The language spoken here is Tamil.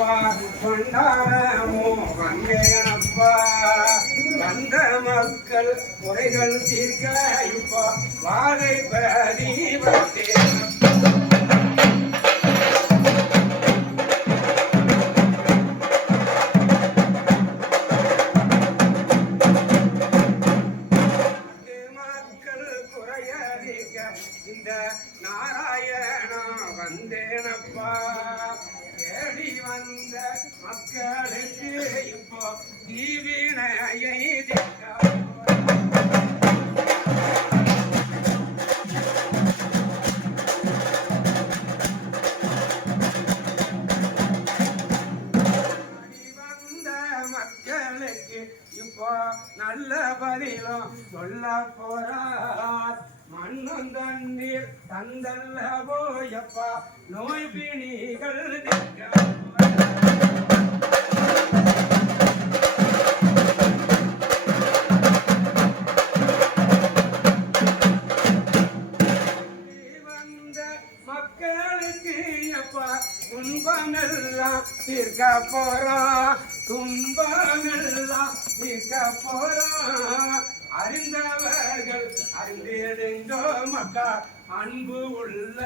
அப்பா கொண்டாடமோ வந்தேனப்பா வந்த மக்கள் குறைகள் தீர்க்க இப்போ வாழை பதி வந்தேனப்பா இந்த நாராயணா வந்தேனப்பா தேடி வந்த மக்களுக்கு இப்போ தீவினையை வந்த மக்களுக்கு இப்போ நல்ல பதிலும் சொல்ல போறார் மண்ணும் தண்ணீர் தந்தல்ல போயப்பா நோய் பிணிகள் வந்த மக்களுக்கு எப்பா துன்பமெல்லாம் தீர்க்க போறோம் துன்பமெல்லாம் தீர்க்க போறோம் அறிந்தவர்கள் அறிந்திடுங்கோ மக்கா அன்பு உள்ள